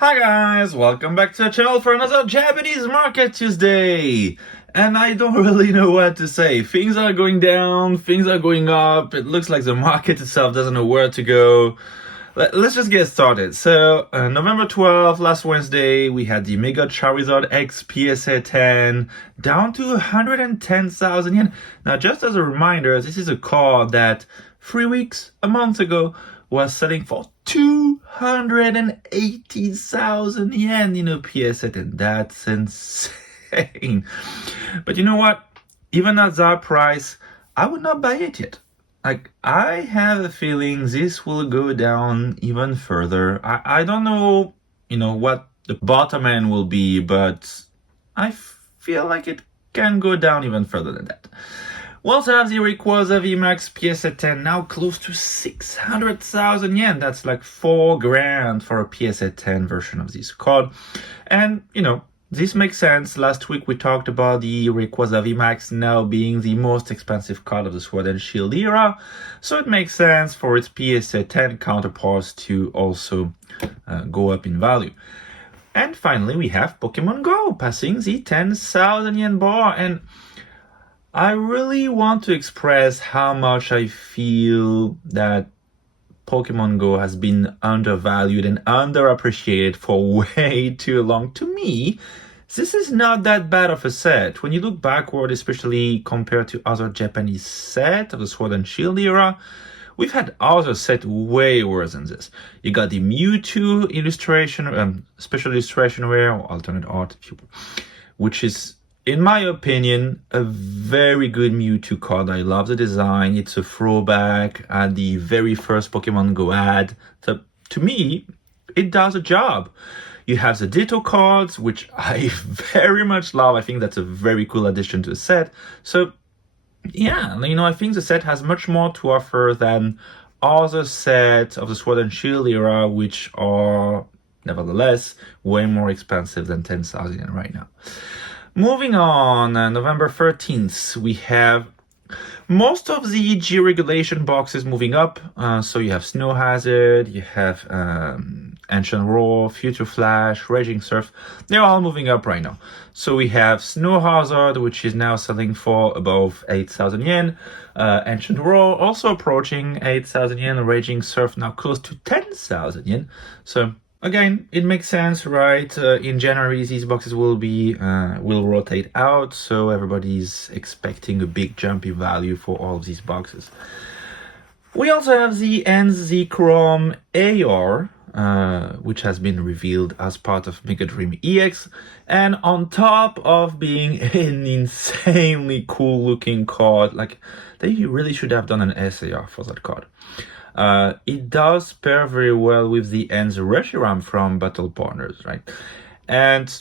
Hi guys, welcome back to the channel for another Japanese Market Tuesday. And I don't really know what to say. Things are going down, things are going up. It looks like the market itself doesn't know where to go. Let's just get started. So, November 12th, last Wednesday, we had the Mega Charizard X PSA 10 down to 110,000 yen. Now, just as a reminder, this is a card that 3 weeks, a month ago, was selling for 280,000 yen, PSA 10. That's insane. But you know what? Even at that price, I would not buy it yet. I have a feeling this will go down even further. I don't know, what the bottom end will be, but I feel like it can go down even further than that. We also have the Rayquaza VMAX PSA 10 now close to 600,000 yen. That's like $4,000 for a PSA 10 version of this card. And, this makes sense. Last week we talked about the Rayquaza VMAX now being the most expensive card of the Sword and Shield era. So it makes sense for its PSA 10 counterparts to also go up in value. And finally, we have Pokemon Go passing the 10,000 yen bar. And I really want to express how much I feel that Pokemon Go has been undervalued and underappreciated for way too long. To me, this is not that bad of a set. When you look backward, especially compared to other Japanese sets of the Sword and Shield era, we've had other sets way worse than this. You got the Mewtwo illustration, special illustration rare, or alternate art, which is, in my opinion, a very good Mewtwo card. I love the design. It's a throwback at the very first Pokemon Go ad. So to me, it does a job. You have the Ditto cards, which I very much love. I think that's a very cool addition to the set. So yeah, I think the set has much more to offer than other sets of the Sword and Shield era, which are nevertheless way more expensive than 10,000 yen right now. Moving on, November 13th, we have most of the G-regulation boxes moving up. So you have Snow Hazard, you have Ancient Roar, Future Flash, Raging Surf. They're all moving up right now. So we have Snow Hazard, which is now selling for above 8,000 yen. Ancient Roar also approaching 8,000 yen. Raging Surf now close to 10,000 yen. So again, it makes sense, right? In January, these boxes will rotate out, so everybody's expecting a big jump in value for all of these boxes. We also have the Zekrom AR, which has been revealed as part of Mega Dream EX, and on top of being an insanely cool-looking card, they really should have done an SAR for that card. It does pair very well with the En's Reshiram from Battle Partners, right? And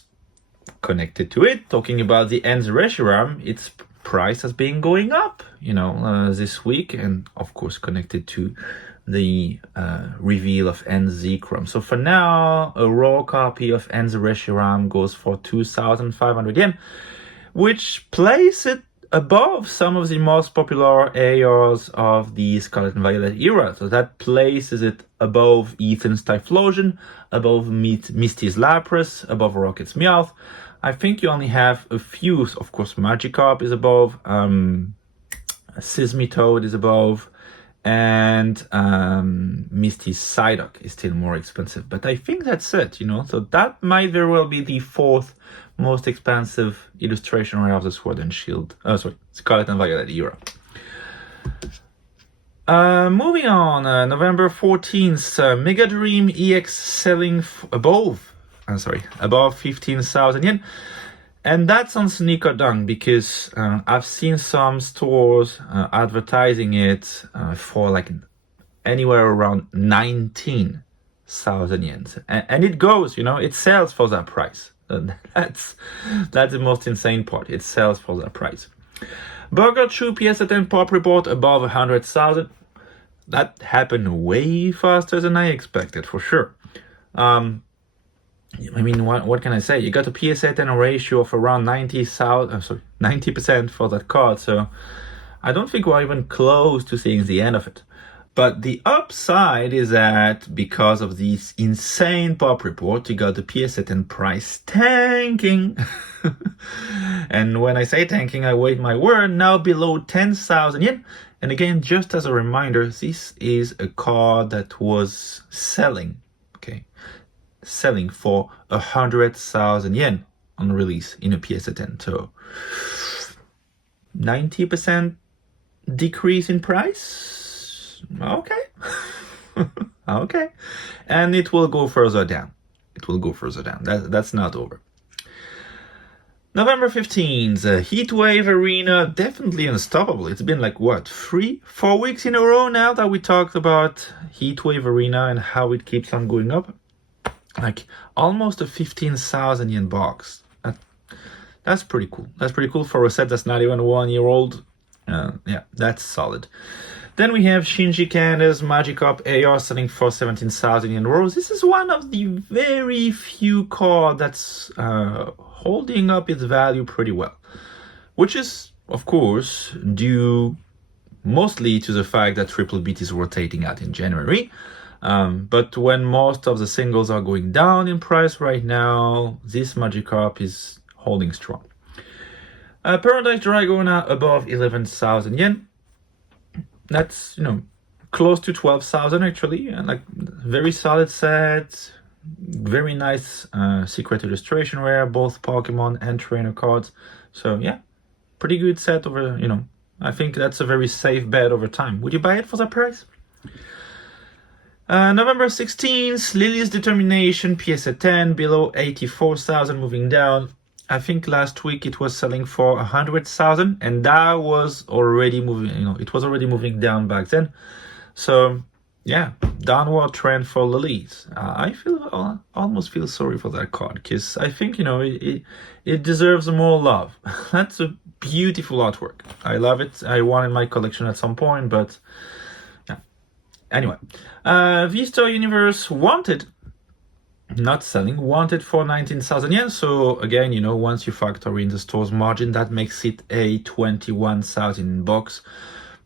connected to it, talking about the En's Reshiram, its price has been going up, this week, and of course connected to the reveal of En's Zekrom. So for now, a raw copy of En's Reshiram goes for 2,500 yen, which places it above some of the most popular ARs of the Scarlet and Violet era. So that places it above Ethan's Typhlosion, above Misty's Lapras, above Rocket's Meowth. I think you only have a few. Of course, Magikarp is above, Sismitoad is above, and Misty's Psyduck is still more expensive. But I think that's it, So that might very well be the fourth most expensive illustration rare of the Sword and Shield, Scarlet and Violet era. Moving on, November 14th, Mega Dream EX selling above 15,000 yen. And that's on Sneaker Dunk because I've seen some stores advertising it for anywhere around 19,000 yen. And it goes, it sells for that price. That's the most insane part. It sells for that price. Burger Chew PSA 10 Pop Report above 100,000. That happened way faster than I expected, for sure. What can I say? You got a PSA 10 ratio of around 90% for that card. So I don't think we're even close to seeing the end of it. But the upside is that because of this insane pop report, you got the PSA 10 price tanking. And when I say tanking, I wait my word, now below 10,000 yen. And again, just as a reminder, this is a card that was selling, okay, selling for 100,000 yen on release in a PSA 10. So 90% decrease in price. Okay. Okay. And it will go further down. It will go further down. That's not over. November 15th, Heatwave Arena, definitely unstoppable. It's been like, what, 3-4 weeks in a row now that we talked about Heatwave Arena and how it keeps on going up. Like, almost a 15,000 yen box. That's pretty cool. That's pretty cool for a set that's not even 1 year old. Yeah, that's solid. Then we have Shinji Kanda's Magikarp AR selling for 17,000 yen rows. This is one of the very few cards that's holding up its value pretty well, which is, of course, due mostly to the fact that Triple Beat is rotating out in January. But when most of the singles are going down in price right now, this Magikarp is holding strong. Paradise Dragona above 11,000 yen. That's, close to 12,000 actually. And like, very solid set, very nice secret illustration rare, both Pokemon and trainer cards. So yeah, pretty good set over, I think that's a very safe bet over time. Would you buy it for that price? November 16th, Lily's Determination, PSA 10, below 84,000, moving down. I think last week it was selling for 100,000, and that was already moving, it was already moving down back then. So, yeah, downward trend for Lily's. I almost feel sorry for that card, because I think, it deserves more love. That's a beautiful artwork. I love it. I want it in my collection at some point, but yeah. Anyway, VSTAR Universe Wanted. Not selling, wanted for 19,000 yen. So again, once you factor in the store's margin, that makes it a 21,000 box.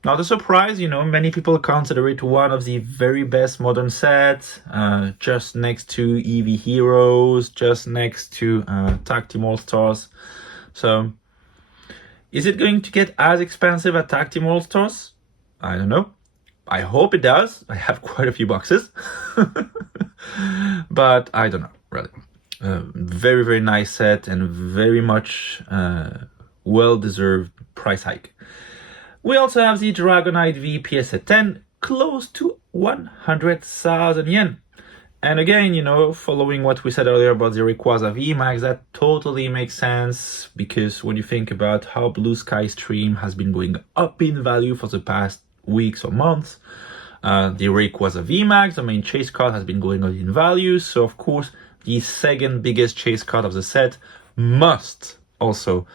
Not a surprise, many people consider it one of the very best modern sets, just next to EV Heroes, just next to Tag Team All Stars. So, is it going to get as expensive as Tag Team All Stars? I don't know. I hope it does. I have quite a few boxes. But I don't know, really. Very, very nice set and very much well-deserved price hike. We also have the Dragonite V PSA 10, close to 100,000 yen. And again, following what we said earlier about the Rayquaza VMAX, that totally makes sense, because when you think about how Blue Sky Stream has been going up in value for the past weeks or months, the Rayquaza VMAX, the main chase card, has been going up in value. So of course, the second biggest chase card of the set must also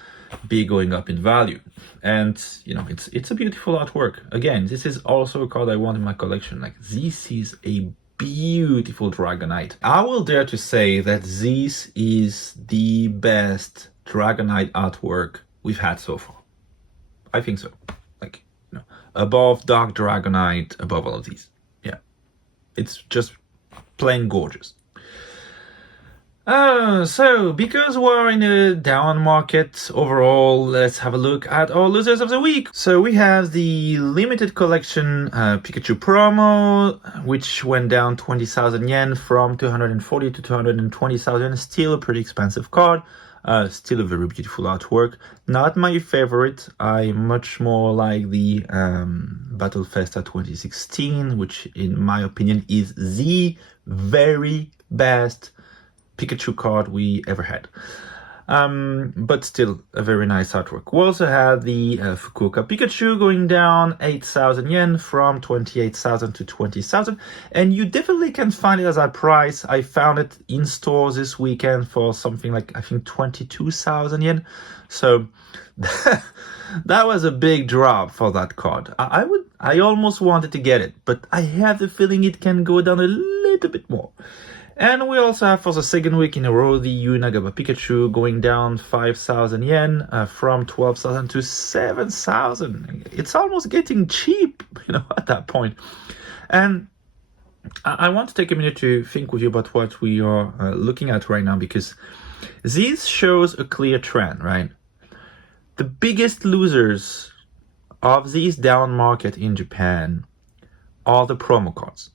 be going up in value. And it's a beautiful artwork. Again, this is also a card I want in my collection. Like, this is a beautiful Dragonite. I will dare to say that this is the best Dragonite artwork we've had so far. I think so. Above Dark Dragonite, above all of these. Yeah. It's just plain gorgeous. So, because we're in a down market overall, let's have a look at our losers of the week. So we have the limited collection Pikachu promo, which went down 20,000 yen from 240 to 220,000. Still a pretty expensive card. Still a very beautiful artwork. Not my favorite. I much more like the Battle Festa 2016, which in my opinion is the very best Pikachu card we ever had. But still a very nice artwork. We also had the Fukuoka Pikachu going down 8,000 yen from 28,000 to 20,000. And you definitely can find it at that price. I found it in stores this weekend for something like, I think, 22,000 yen. So that was a big drop for that card. I almost wanted to get it, but I have the feeling it can go down a little bit more. And we also have, for the second week in a row, the Yu Nagaba Pikachu going down 5,000 yen from 12,000 to 7,000. It's almost getting cheap, at that point. And I want to take a minute to think with you about what we are looking at right now, because this shows a clear trend, right? The biggest losers of this down market in Japan are the promo cards,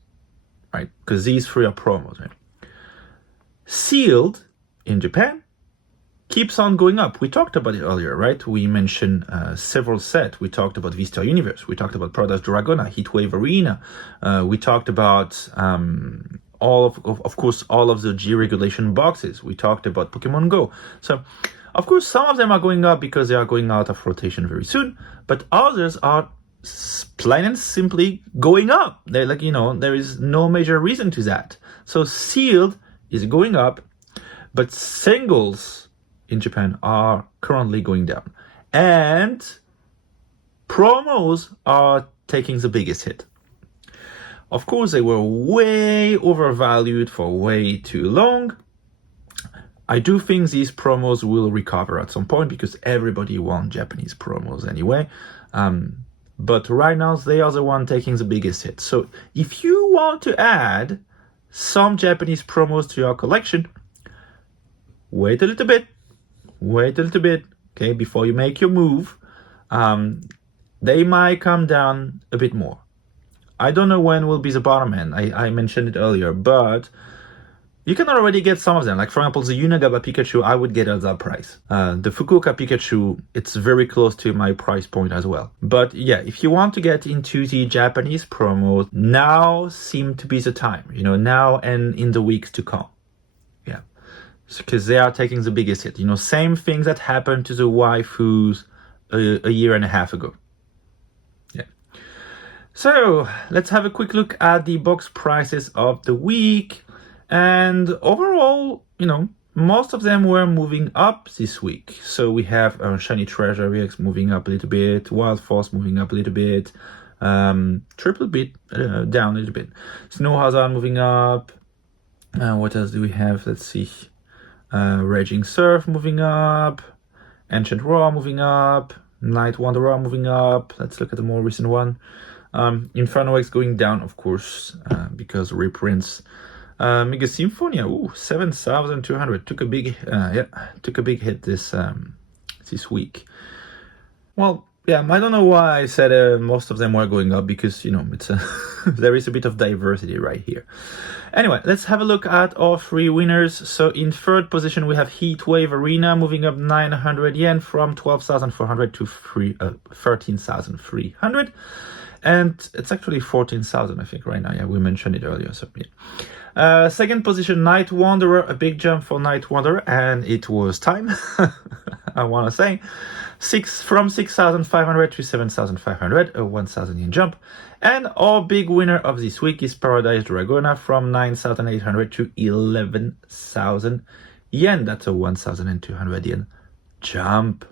right? Because these three are promos, right? Sealed in Japan keeps on going up. We talked about it earlier, right? We mentioned several sets. We talked about VSTAR Universe. We talked about Paradise Dragonite, Heatwave Arena. We talked about of course, all of the G-regulation boxes. We talked about Pokemon Go. So, of course, some of them are going up because they are going out of rotation very soon, but others are plain and simply going up. They're like, there is no major reason to that. So sealed is going up, but singles in Japan are currently going down. And promos are taking the biggest hit. Of course, they were way overvalued for way too long. I do think these promos will recover at some point because everybody wants Japanese promos anyway. But right now, they are the one taking the biggest hit. So if you want to add some Japanese promos to your collection, wait a little bit, okay, before you make your move. They might come down a bit more. I don't know when will be the bottom end. I mentioned it earlier, but you can already get some of them. Like, for example, the Yu Nagaba Pikachu, I would get at that price. The Fukuoka Pikachu, it's very close to my price point as well. But yeah, if you want to get into the Japanese promos, now seem to be the time, now and in the weeks to come. Yeah, because they are taking the biggest hit. Same thing that happened to the waifus a year and a half ago. Yeah. So let's have a quick look at the box prices of the week. And overall, most of them were moving up this week. So we have Shiny Treasure VX moving up a little bit, Wild Force moving up a little bit, Triple Bit down a little bit, Snow Hazard moving up. What else do we have? Let's see. Raging Surf moving up, Ancient Roar moving up, Night Wanderer moving up. Let's look at the more recent one. Inferno X going down, of course, because reprints. Mega Symphonia, 7,200. Took a big hit this week. Well, yeah, I don't know why I said most of them were going up, because it's there is a bit of diversity right here. Anyway, let's have a look at our three winners. So in third position we have Heatwave Arena moving up 900 yen from 12,400 to 13,300. And it's actually 14,000, I think, right now. Yeah, we mentioned it earlier. So yeah. Second position, Night Wanderer, a big jump for Night Wanderer, and it was time. I want to say from 6,500 to 7,500, a 1,000 yen jump. And our big winner of this week is Paradise Dragona from 9,800 to 11,000 yen. That's a 1,200 yen jump.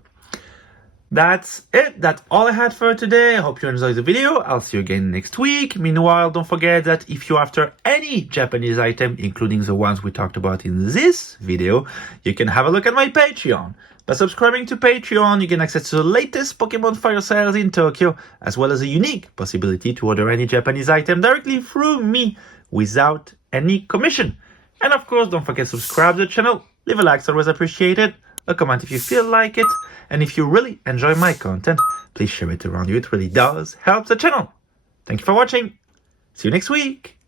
That's it. That's all I had for today. I hope you enjoyed the video. I'll see you again next week. Meanwhile, don't forget that if you're after any Japanese item, including the ones we talked about in this video, you can have a look at my Patreon. By subscribing to Patreon, you can access the latest Pokemon fire sales in Tokyo, as well as a unique possibility to order any Japanese item directly through me without any commission. And of course, don't forget to subscribe to the channel. Leave a like, it's always appreciated. A comment if you feel like it. And if you really enjoy my content, please share it around you. It really does help the channel. Thank you for watching. See you next week.